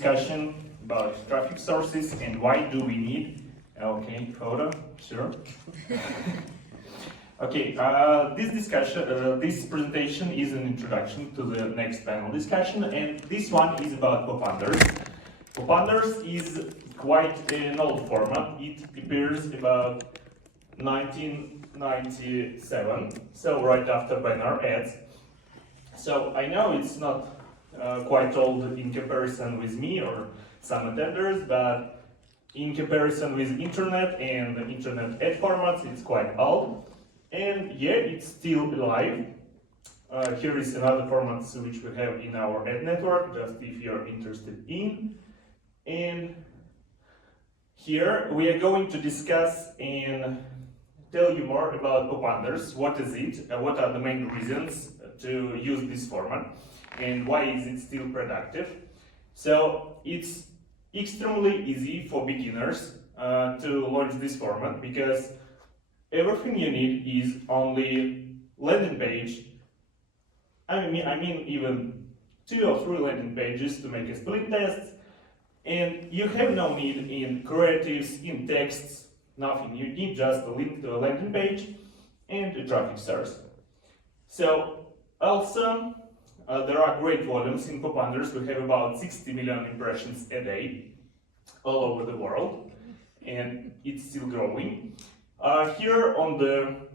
discussion about traffic sources and why do we need. Okay, photo, sure. Okay, this presentation is an introduction to the next panel discussion, and this one is about Popunders. Popunders is quite an old format. It appears about 1997, so right after banner ads. So I know it's not quite old in comparison with me or some attenders, but in comparison with internet and internet ad formats, it's quite old. And yeah, it's still alive. Here is another format which we have in our ad network, just if you're interested in. And here we are going to discuss and tell you more about Popunders. What is it? What are the main reasons to use this format? And why is it still productive? So it's extremely easy for beginners to launch this format because everything you need is only landing page. I mean even 2 or 3 landing pages to make a split test, and you have no need in creatives, in texts, nothing. You need just a link to a landing page and a traffic source. So also there are great volumes in Popunders. We have about 60 million impressions a day all over the world, and it's still growing. Here on the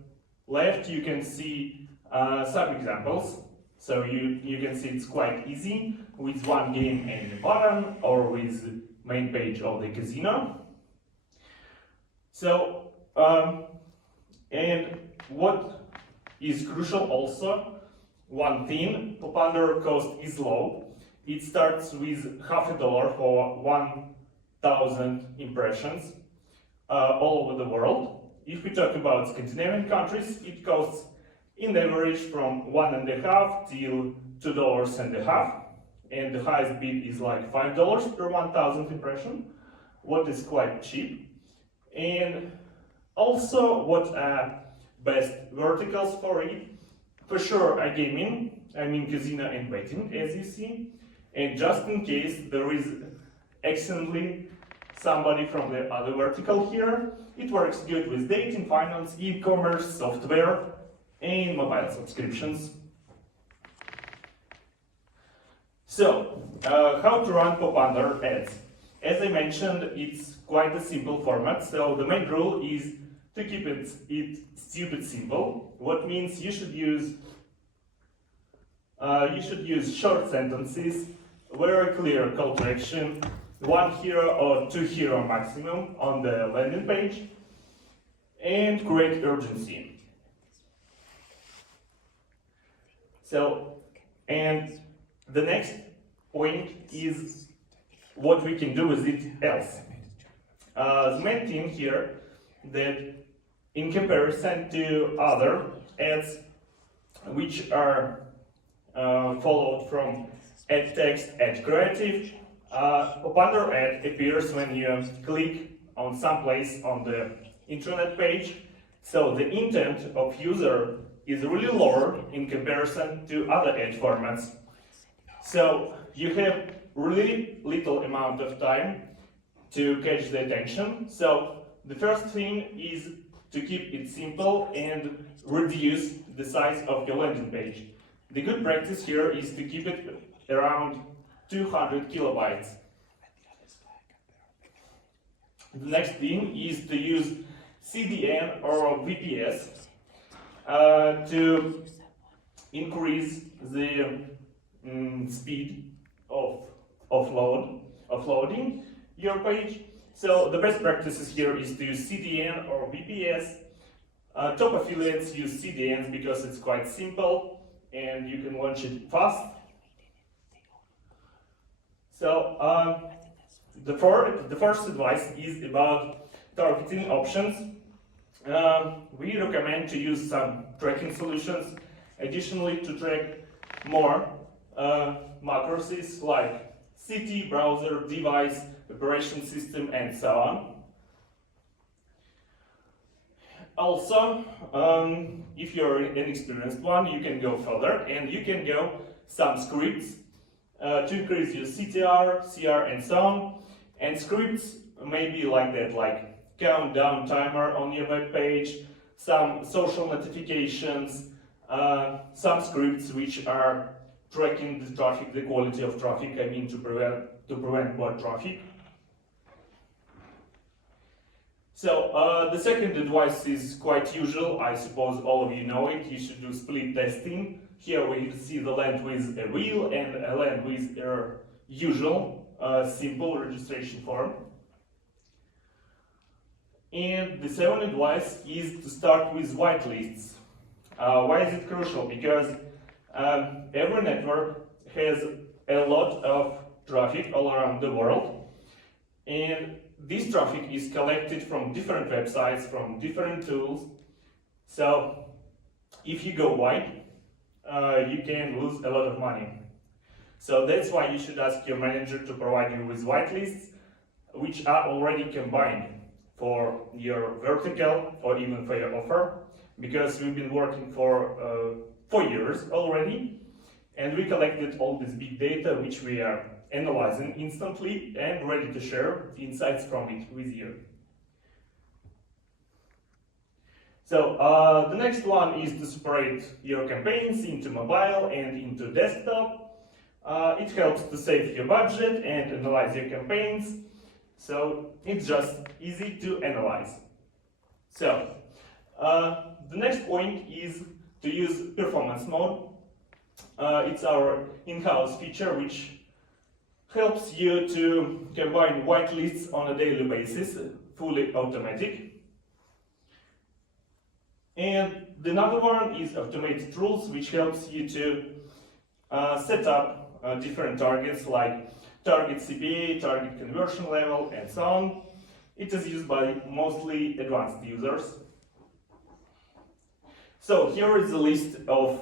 left you can see some examples. So you can see it's quite easy with one game and a button, or with main page of the casino. So and what is crucial also, one thing, Popunder cost is low. It starts with $50 for 1,000 impressions all over the world. If we talk about Scandinavian countries, it costs in average from $1.50 till $2.50, and the highest bid is like $5 per 1,000 impression, what is quite cheap. And also, what are best verticals for it? For sure, iGaming, I mean casino and betting, as you see. And just in case there is accidentally somebody from the other vertical here, it works good with dating, finance, e-commerce, software, and mobile subscriptions. So, how to run Popunder ads? As I mentioned, it's quite a simple format, so the main rule is to keep it stupid simple. What means you should use short sentences, very clear call to action, 1 hero or 2 hero maximum on the landing page, and great urgency. So, and the next point is what we can do with it else. The main thing here, that in comparison to other ads which are followed from ad text, ad creative, Popunder ad appears when you click on some place on the internet page, so the intent of user is really lower in comparison to other ad formats. So you have really little amount of time to catch the attention. So the first thing is to keep it simple and reduce the size of your landing page. The good practice here is to keep it around 200 kilobytes. The next thing is to use CDN or VPS to increase the speed of loading your page. So the best practices here is to use CDN or VPS. Top affiliates use CDNs because it's quite simple and you can launch it fast. So the first advice is about targeting options. We recommend to use some tracking solutions. Additionally, to track more macros like city, browser, device, operation system, and so on. Also, if you're an experienced one, you can go further and you can go some scripts to increase your CTR, CR, and so on. And scripts may be like that, like countdown timer on your web page, some social notifications, some scripts which are tracking the traffic, the quality of traffic, I mean to prevent bad traffic. So the second advice is quite usual. I suppose all of you know it. You should do split testing. Here we see the land with a real and a land with a usual simple registration form. And the second advice is to start with whitelists. Why is it crucial? Because every network has a lot of traffic all around the world, and this traffic is collected from different websites, from different tools. So if you go white, you can lose a lot of money. So that's why you should ask your manager to provide you with whitelists, which are already combined for your vertical or even for your offer, because we've been working for 4 years already, and we collected all this big data which we are analyzing instantly and ready to share insights from it with you. So the next one is to separate your campaigns into mobile and into desktop. It helps to save your budget and analyze your campaigns. So it's just easy to analyze. So the next point is to use performance mode. It's our in-house feature which helps you to combine whitelists on a daily basis, fully automatic. And the another one is automated rules, which helps you to set up different targets like target CPA, target conversion level, and so on. It is used by mostly advanced users. So here is a list of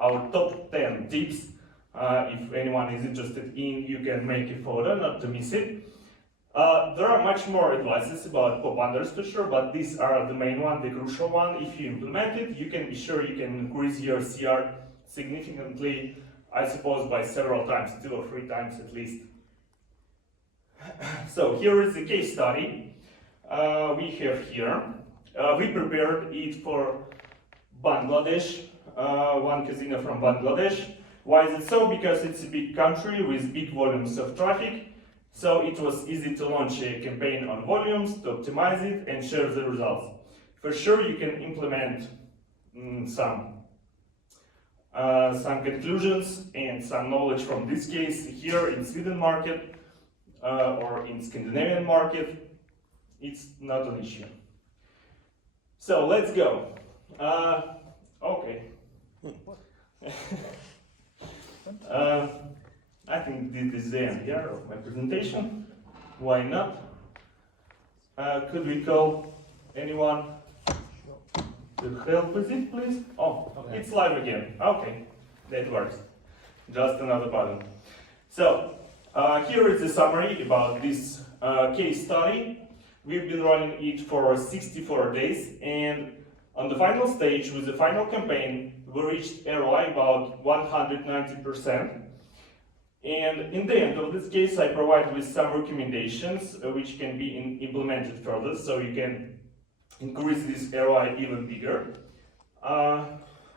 our top 10 tips. If anyone is interested in, you can make a photo not to miss it. There are much more advices about Popunders for sure, but these are the main one, the crucial one. If you implement it, you can be sure you can increase your CR significantly, I suppose by several times, 2 or 3 times at least. So here is the case study we have here. We prepared it for Bangladesh, one casino from Bangladesh. Why is it so? Because it's a big country with big volumes of traffic. So it was easy to launch a campaign on volumes, to optimize it and share the results. For sure you can implement some conclusions and some knowledge from this case here in Sweden market or in Scandinavian market. It's not an issue. So let's go. Okay. I think this is the end here of my presentation. Why not? Could we call anyone to help with it, please? Oh, okay. It's live again. Okay, that works. Just another button. So, here is the summary about this case study. We've been running it for 64 days, and on the final stage, with the final campaign, we reached ROI about 190%. And in the end of this case, I provide with some recommendations which can be implemented further, so you can increase this ROI even bigger.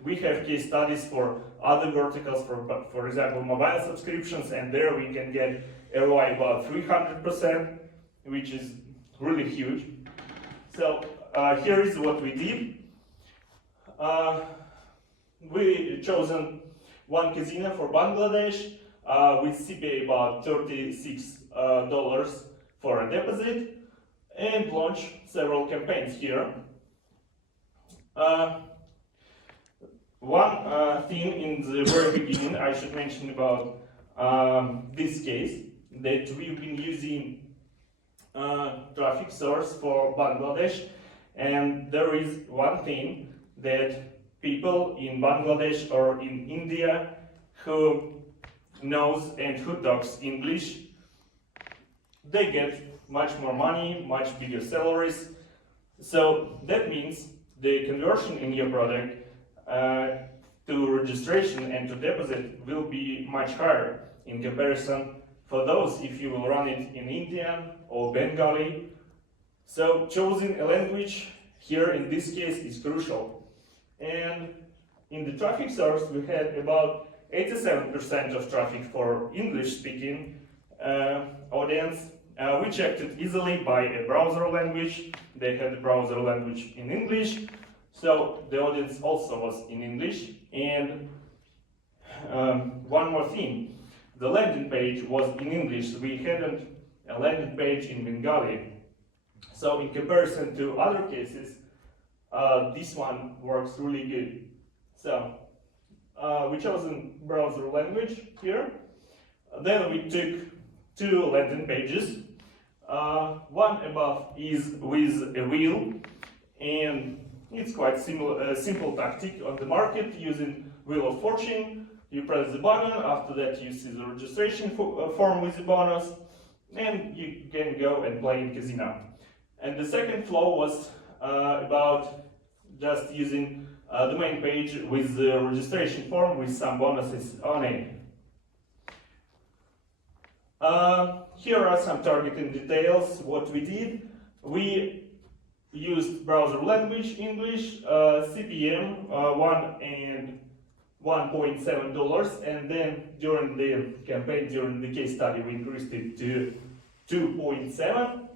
We have case studies for other verticals, for example, mobile subscriptions, and there we can get ROI about 300%, which is really huge. So here is what we did. We chosen one casino for Bangladesh with CPA about $36 for a deposit, and launch several campaigns here. One thing in the very beginning I should mention about this case, that we've been using traffic source for Bangladesh, and there is one thing that people in Bangladesh or in India who knows and who talks English, they get much more money, much bigger salaries. So that means the conversion in your product to registration and to deposit will be much higher in comparison for those if you will run it in Indian or Bengali. So choosing a language here in this case is crucial. And in the traffic source we had about 87% of traffic for English-speaking audience. We checked it easily by a browser language. They had a browser language in English, so the audience also was in English. And one more thing, the landing page was in English. We hadn't a landing page in Bengali. So in comparison to other cases, this one works really good. So we chose a browser language here. Then we took two landing pages. One above is with a wheel, and it's quite simple tactic on the market using Wheel of Fortune. You press the button, after that you see the registration form with the bonus, and you can go and play in casino. And the second flow was about just using the main page with the registration form with some bonuses on it. Here are some targeting details. What we did, we used browser language English, CPM $1.7, and then during the campaign, during the case study, we increased it to 2.7,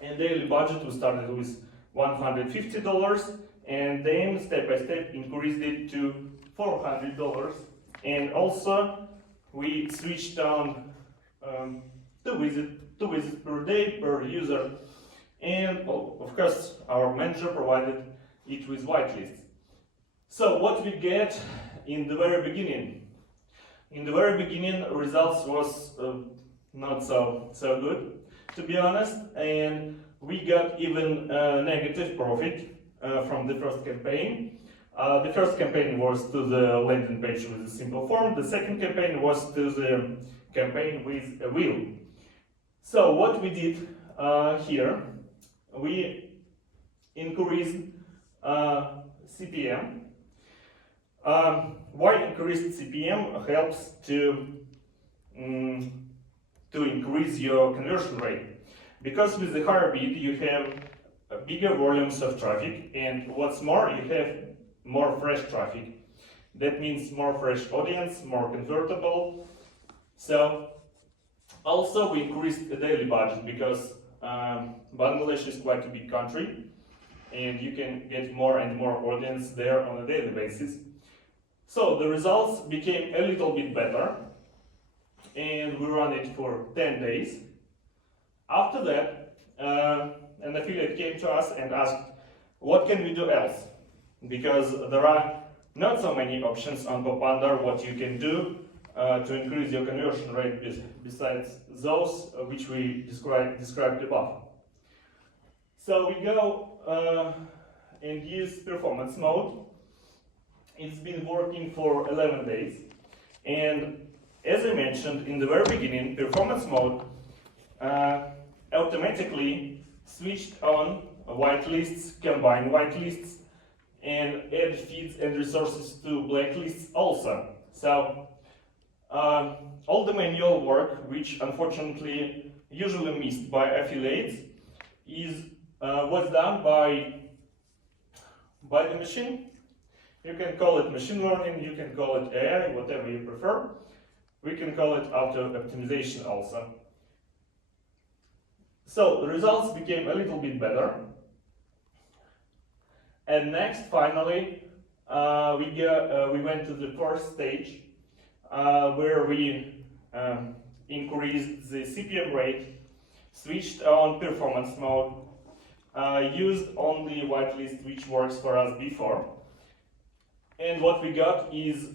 and daily budget we started with $150, and then step by step increased it to $400, and also we switched on two visits per day per user, and of course our manager provided it with whitelists. So what we get in the very beginning? In the very beginning, results was not so good, to be honest, and we got even negative profit from the first campaign. The first campaign was to the landing page with a simple form. The second campaign was to the campaign with a wheel. So what we did here, we increased CPM. Why increased CPM helps to increase your conversion rate? Because with the higher bid you have bigger volumes of traffic, and what's more, you have more fresh traffic. That means more fresh audience, more convertible. So also we increased the daily budget because Bangladesh is quite a big country and you can get more and more audience there on a daily basis. So the results became a little bit better, and we ran it for 10 days. After that, an affiliate came to us and asked, what can we do else? Because there are not so many options on Popunder what you can do to increase your conversion rate besides those which we described above. So we go and use performance mode. It's been working for 11 days, and as I mentioned in the very beginning, performance mode automatically switched on whitelists, combine whitelists, and add feeds and resources to blacklists also. So all the manual work, which unfortunately usually missed by affiliates, was done by the machine. You can call it machine learning, you can call it AI, whatever you prefer. We can call it auto optimization also. So the results became a little bit better. And next, finally, we went to the first stage where we increased the CPM rate, switched on performance mode, used only whitelist which works for us before. And what we got is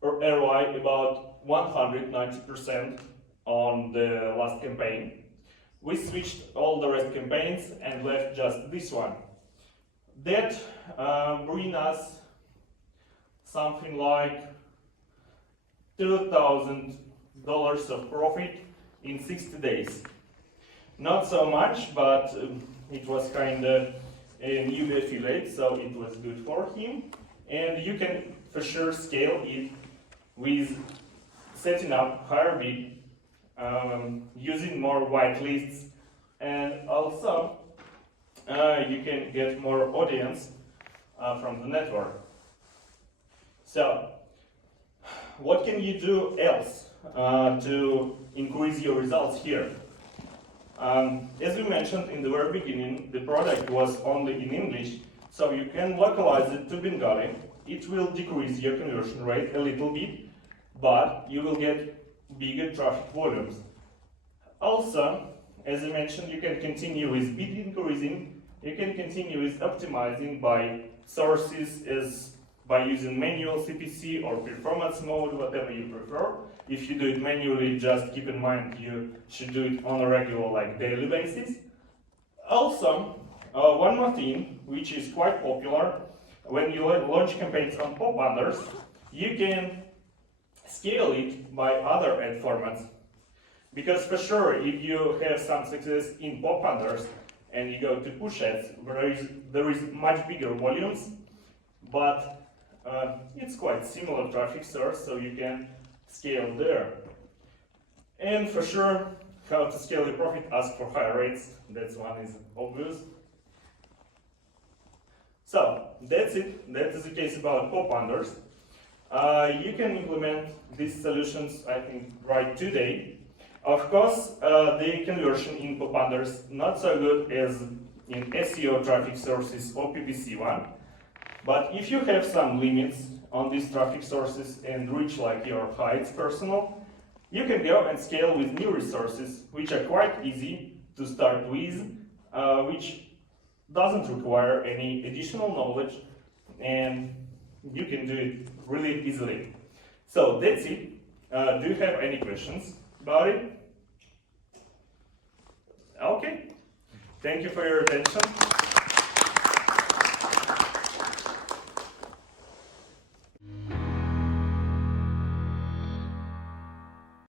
ROI about 190% on the last campaign. We switched all the rest campaigns and left just this one. That bring us something like $2,000 of profit in 60 days. Not so much, but it was kind of a new affiliate, so it was good for him. and you can for sure scale it with setting up higher bid, using more whitelists, and also you can get more audience from the network. So, what can you do else to increase your results here? As we mentioned in the very beginning, the product was only in English, so you can localize it to Bengali. It will decrease your conversion rate a little bit, but you will get bigger traffic volumes. Also, as I mentioned, you can continue with bid increasing, you can continue with optimizing by sources by using manual CPC or performance mode, whatever you prefer. If you do it manually, just keep in mind you should do it on a regular, like daily basis. Also, one more thing, which is quite popular, when you launch campaigns on Popunders, you can scale it by other ad formats. Because for sure, if you have some success in Popunders and you go to push ads, there is much bigger volumes, but it's quite similar traffic source, so you can scale there. And for sure, how to scale your profit, ask for higher rates. That's one is obvious. So that's it. That is the case about Popunders. You can implement these solutions, I think, right today. Of course, the conversion in Popunders not so good as in SEO traffic sources or PPC one. But if you have some limits on these traffic sources and reach like your heights personal, you can go and scale with new resources, which are quite easy to start with, which doesn't require any additional knowledge, and you can do it really easily. So that's it. Do you have any questions about it? Okay. Thank you for your attention.